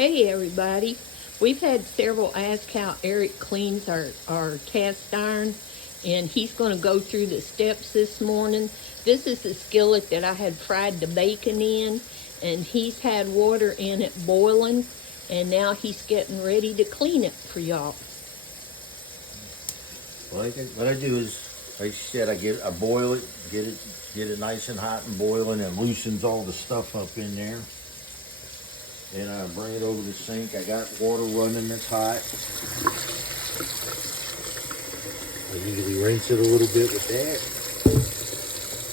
Hey everybody, we've had several ask how Eric cleans our cast iron, and he's going to go through the steps this morning. This is the skillet that I had fried the bacon in, and he's had water in it boiling, and now he's getting ready to clean it for y'all. Well, what I do is, like you said, I boil it, get it nice and hot and boiling, and loosens all the stuff up in there. Then I bring it over the sink. I got water running that's hot. I usually rinse it a little bit with that.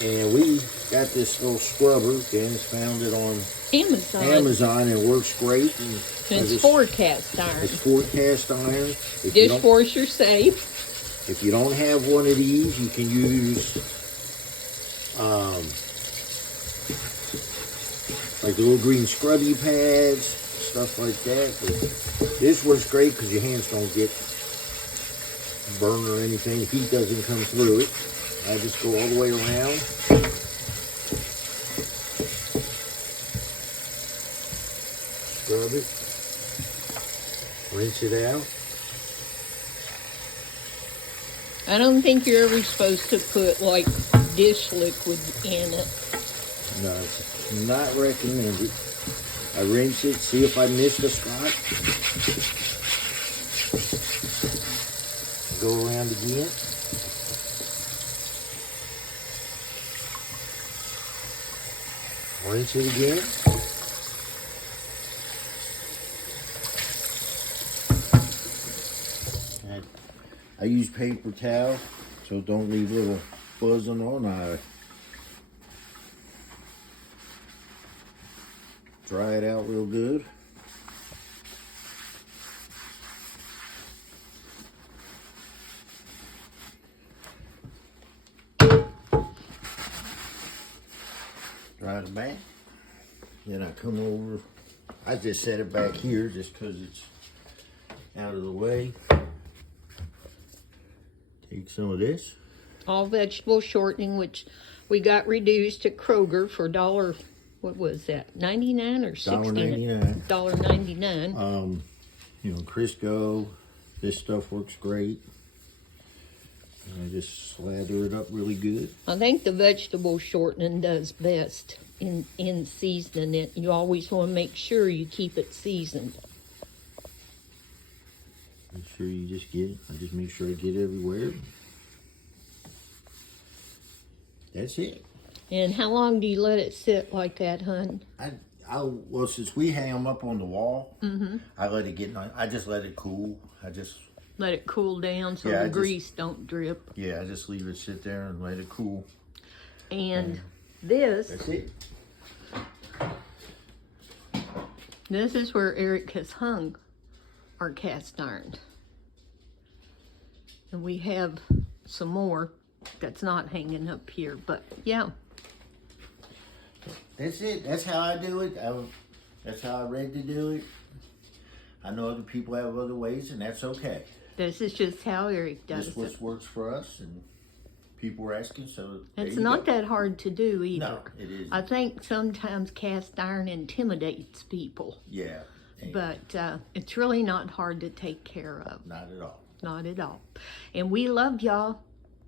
And we got this little scrubber. Dennis found it on Amazon and works great. And it's for cast iron. It's for cast iron. Dishwasher safe. If you don't have one of these, you can use like the little green scrubby pads, stuff like that. But this works great because your hands don't get burned or anything. The heat doesn't come through it. I just go all the way around. Scrub it. Rinse it out. I don't think you're ever supposed to put like dish liquid in it. No, it's not recommended. I rinse it, see if I missed a spot. Go around again. Rinse it again. I use paper towel, so don't leave little fuzz on it. Dry it out real good. Dry it back. Then I come over. I just set it back here just because it's out of the way. Take some of this. All vegetable shortening, which we got reduced at Kroger for $1. What was that? 99 or 69? $1.99. You know, Crisco. This stuff works great. And I just slather it up really good. I think the vegetable shortening does best in seasoning it. You always want to make sure you keep it seasoned. Make sure you just get it. I just make sure I get it everywhere. That's it. And how long do you let it sit like that, hun? Well, since we hang them up on the wall, I let it get nice. I just let it cool. I just let it cool down so the grease don't drip. Yeah, I just leave it sit there and let it cool. And this. That's it. This is where Eric has hung our cast iron. And we have some more that's not hanging up here, but yeah. That's it. That's how I do it. That's how I read to do it. I know other people have other ways, and that's okay. This is just how Eric does it. This works for us, and people were asking, so it's not that hard to do either. No, it isn't. I think sometimes cast iron intimidates people. Yeah. But it's really not hard to take care of. Not at all. Not at all. And we love y'all.